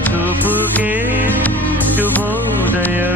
చూపుకే శుభోదయం